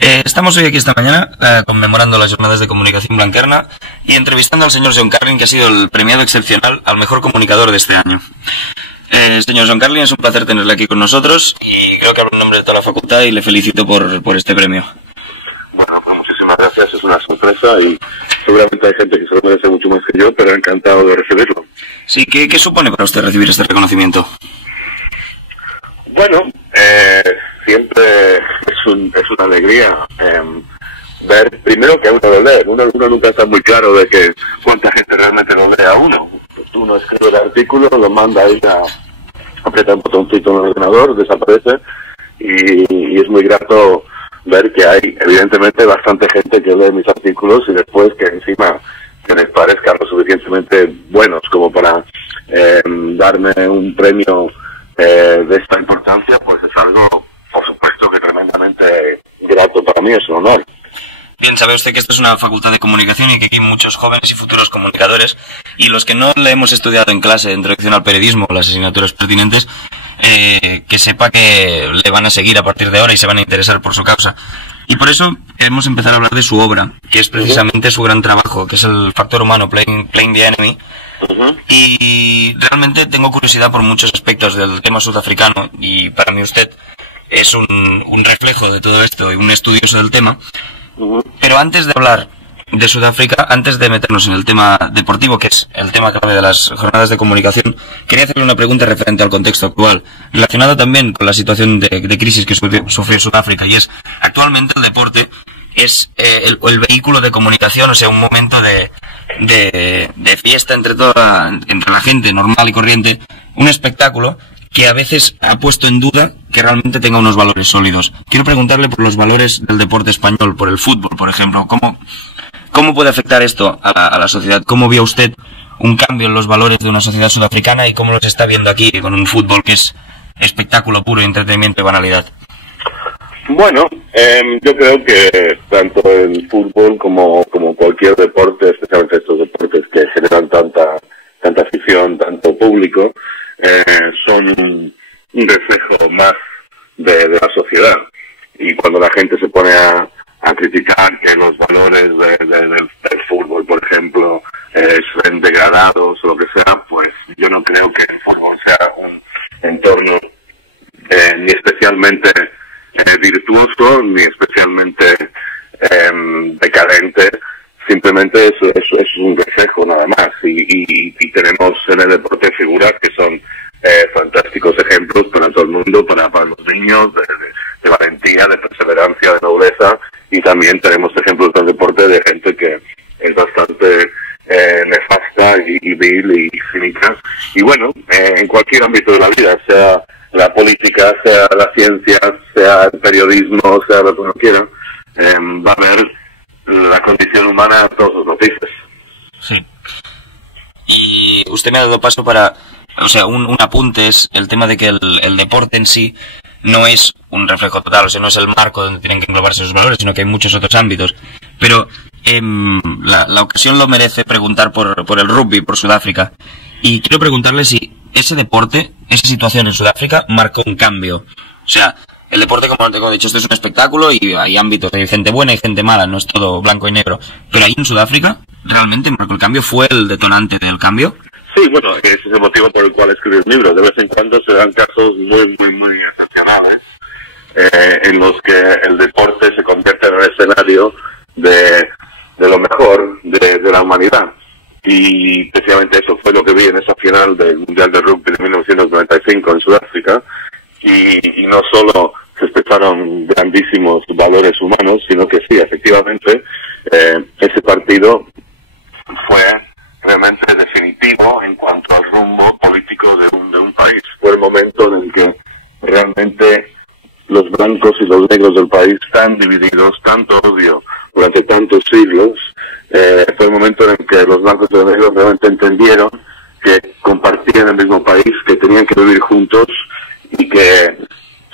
Estamos hoy aquí esta mañana conmemorando las jornadas de comunicación Blanquerna y entrevistando al señor John Carlin, que ha sido el premiado excepcional al mejor comunicador de este año. Señor John Carlin, es un placer tenerle aquí con nosotros y creo que hablo en nombre de toda la facultad y le felicito por este premio. Bueno, pues muchísimas gracias, es una sorpresa y seguramente hay gente que se lo merece mucho más que yo, pero encantado de recibirlo. Sí, ¿qué supone para usted recibir este reconocimiento? Bueno, siempre es una alegría ver, primero, que a uno lo lee. Uno nunca está muy claro de que cuánta gente realmente lo lee a uno. Uno escribe el artículo, lo manda ahí, aprieta un botoncito en el ordenador, desaparece y es muy grato ver que hay evidentemente bastante gente que lee mis artículos y después que encima que les parezcan lo suficientemente buenos como para darme un premio de esta importancia, pues es algo, por supuesto, que tremendamente grato para mí, es un honor. Bien, sabe usted que esto es una facultad de comunicación y que aquí hay muchos jóvenes y futuros comunicadores, y los que no le hemos estudiado en clase de Introducción al Periodismo o las asignaturas pertinentes, que sepa que le van a seguir a partir de ahora y se van a interesar por su causa. Y por eso queremos empezar a hablar de su obra, que es precisamente su gran trabajo, que es el factor humano, Playing the Enemy. Y realmente tengo curiosidad por muchos aspectos del tema sudafricano, y para mí usted es un reflejo de todo esto y un estudioso del tema. Pero antes de hablar de Sudáfrica, antes de meternos en el tema deportivo, que es el tema clave de las jornadas de comunicación, quería hacerle una pregunta referente al contexto actual, relacionada también con la situación de crisis que sufrió Sudáfrica, y es, actualmente el deporte es el vehículo de comunicación, o sea, un momento de fiesta entre la gente normal y corriente, un espectáculo que a veces ha puesto en duda que realmente tenga unos valores sólidos. Quiero preguntarle por los valores del deporte español, por el fútbol, por ejemplo. ¿Cómo puede afectar esto a la sociedad? ¿Cómo vio usted un cambio en los valores de una sociedad sudafricana y cómo los está viendo aquí con un fútbol que es espectáculo puro, entretenimiento y banalidad? Bueno, yo creo que tanto el fútbol como cualquier deporte, especialmente estos deportes que generan tanta afición, tanto público, son un reflejo más de la sociedad. Y cuando la gente se pone a criticar que los valores del fútbol, por ejemplo, se ven degradados o lo que sea, pues yo no creo que el fútbol sea un entorno ni especialmente virtuoso ni especialmente decadente. Simplemente es un reflejo nada más y tenemos en el deporte figuras que son fantásticos ejemplos para todo el mundo, para los niños, de valentía, de perseverancia, de nobleza, y también tenemos ejemplos del deporte de gente que es bastante nefasta y vil y cínica. Y bueno, en cualquier ámbito de la vida, sea la política, sea la ciencia, sea el periodismo, sea lo que uno quiera, va a haber la condición humana a todos los matices. Sí. Y usted me ha dado paso para, o sea, un apunte es el tema de que el deporte en sí no es un reflejo total, o sea, no es el marco donde tienen que englobarse sus valores, sino que hay muchos otros ámbitos. Pero la ocasión lo merece preguntar por el rugby, por Sudáfrica. Y quiero preguntarle si ese deporte, esa situación en Sudáfrica, marcó un cambio. O sea, el deporte, como he dicho, esto es un espectáculo y hay ámbitos, hay gente buena y gente mala, no es todo blanco y negro. Pero ahí en Sudáfrica, ¿realmente marcó el cambio? ¿Fue el detonante del cambio? Sí, bueno, ese es el motivo por el cual escribí el libro. De vez en cuando se dan casos muy excepcionales en los que el deporte se convierte en el escenario de lo mejor de la humanidad. Y precisamente eso fue lo que vi en esa final del Mundial de Rugby de 1995 en Sudáfrica. Y no solo se expresaron grandísimos valores humanos, sino que sí, efectivamente, ese partido fue realmente definitivo en cuanto al rumbo político de un país. Fue el momento en el que realmente los blancos y los negros del país, tan divididos, tanto odio durante tantos siglos, fue el momento en el que los blancos y los negros realmente entendieron que compartían el mismo país, que tenían que vivir juntos y que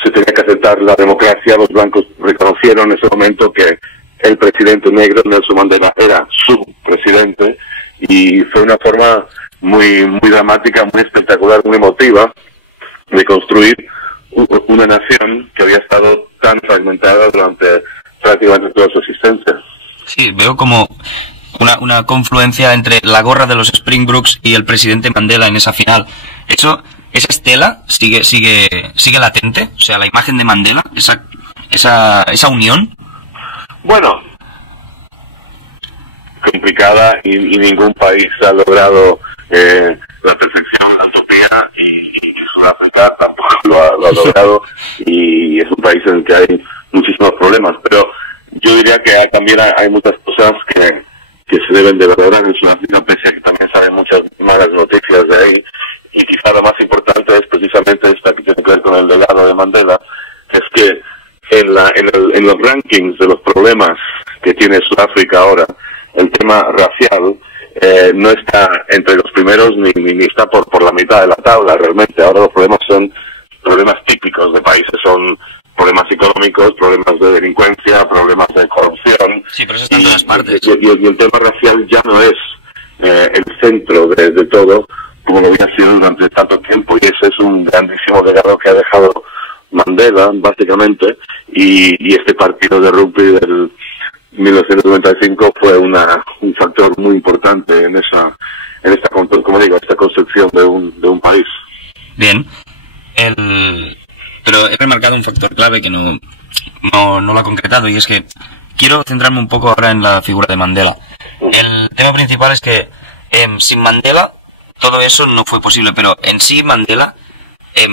se tenía que aceptar la democracia. Los blancos reconocieron en ese momento que el presidente negro, Nelson Mandela, era su presidente, y fue una forma muy dramática, muy espectacular, muy emotiva de construir una nación que había estado tan fragmentada durante prácticamente toda su existencia. Sí, veo como una confluencia entre la gorra de los Springboks y el presidente Mandela en esa final. Esa estela sigue latente, o sea, la imagen de Mandela, esa unión. Bueno, complicada y ningún país ha logrado la perfección, la utopía, y Sudáfrica tampoco lo ha logrado, y es un país en el que hay muchísimos problemas, pero yo diría que también hay muchas cosas que se deben de valorar en Sudáfrica, pese a que también salen muchas malas noticias de ahí, y quizá lo más importante es precisamente esta que tiene que ver con el legado de Mandela, es que en los rankings de los problemas que tiene Sudáfrica ahora, el tema racial no está entre los primeros ni está por la mitad de la tabla realmente. Ahora los problemas son problemas típicos de países, son problemas económicos, problemas de delincuencia, problemas de corrupción. Sí, pero eso está en todas partes. Y el tema racial ya no es el centro de todo, como lo había sido durante tanto tiempo, y ese es un grandísimo legado que ha dejado Mandela, básicamente, y este partido de rugby del 1995 fue un factor muy importante en esta construcción de un país. Bien, pero he remarcado un factor clave que no lo ha concretado, y es que quiero centrarme un poco ahora en la figura de Mandela. El tema principal es que sin Mandela todo eso no fue posible, pero en sí Mandela,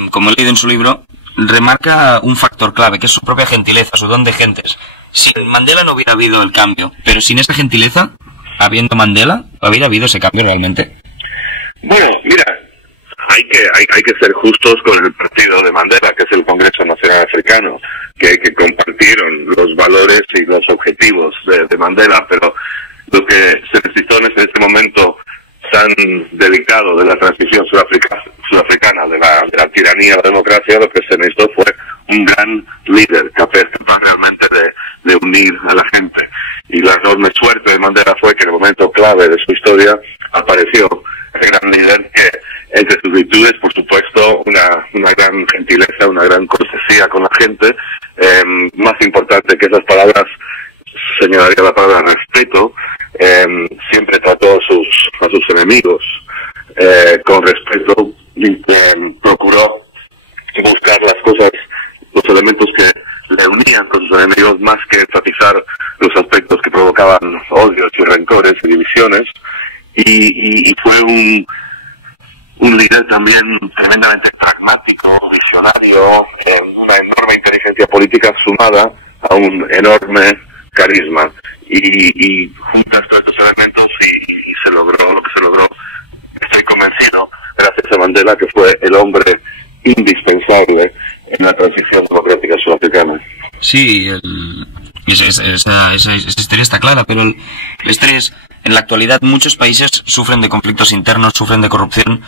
como he leído en su libro, remarca un factor clave, que es su propia gentileza, su don de gentes. Sin Mandela no hubiera habido el cambio, pero sin esa gentileza, habiendo Mandela, ¿hubiera habido ese cambio realmente? Bueno, mira, hay que ser justos con el partido de Mandela, que es el Congreso Nacional Africano, que compartieron los valores y los objetivos de Mandela, pero lo que se necesitó en este momento tan delicado de la transición sudafricana, de la tiranía a la democracia, lo que se necesitó fue un gran líder capaz realmente de unir a la gente. Y la enorme suerte de Mandela fue que en el momento clave de su historia apareció el gran líder, que entre sus virtudes, por supuesto, una gran gentileza, una gran cortesía con la gente. Más importante que esas palabras, señalaría la palabra respeto. Siempre trató a sus enemigos con respeto, y procuró buscar las cosas, los elementos que le unían con sus enemigos, más que enfatizar los aspectos que provocaban odios y rencores y divisiones, y fue un líder también tremendamente pragmático, visionario, una enorme inteligencia política sumada a un enorme carisma, y juntas todos estos elementos y se logró lo que se logró. Estoy convencido, gracias a Mandela, que fue el hombre indispensable en la transición democrática sudafricana. Sí, esa historia está clara, pero el estrés, en la actualidad muchos países sufren de conflictos internos, sufren de corrupción,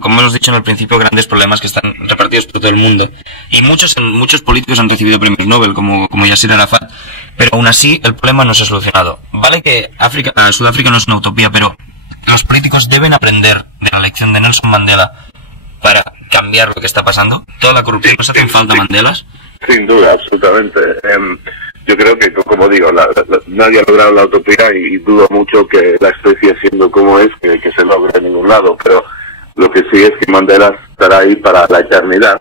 como hemos dicho en el principio, grandes problemas que están repartidos por todo el mundo. Y muchos políticos han recibido premios Nobel, como Yasser Arafat, pero aún así el problema no se ha solucionado. Vale que Sudáfrica no es una utopía, pero los políticos deben aprender de la lección de Nelson Mandela para cambiar lo que está pasando. Toda la corrupción, ¿nos hacen falta Mandelas? Sin duda, absolutamente. Yo creo que, como digo, nadie ha logrado la utopía, y dudo mucho que la especie, siendo como es, que se logre en ningún lado, pero lo que sí es que Mandela estará ahí para la eternidad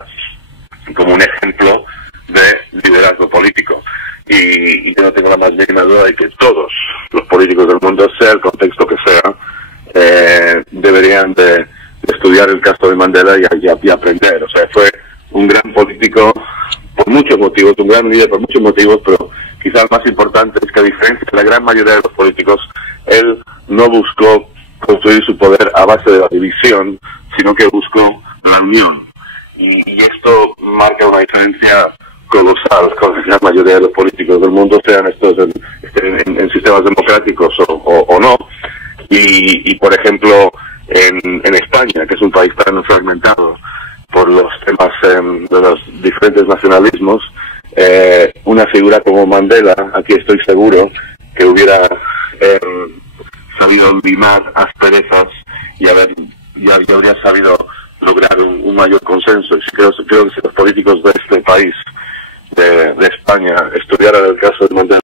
como un ejemplo de liderazgo político. Y yo no tengo la más mínima duda de que todos los políticos del mundo, sea el contexto que sea, deberían de estudiar el caso de Mandela y aprender. O sea, fue un gran político por muchos motivos, un gran líder por muchos motivos, pero quizás el más importante es que, a diferencia de la gran mayoría de los políticos, él no buscó construir su poder a base de la división, sino que buscó la unión. Y esto marca una diferencia colosal con la gran mayoría de los políticos del mundo, sean estos en sistemas democráticos o no. Y por ejemplo, en España, que es un país tan fragmentado por los temas de los diferentes nacionalismos, una figura como Mandela, aquí estoy seguro que hubiera sabido limar asperezas y habría sabido lograr un mayor consenso. Y creo que si los políticos de este país de España estudiaran el caso de Montes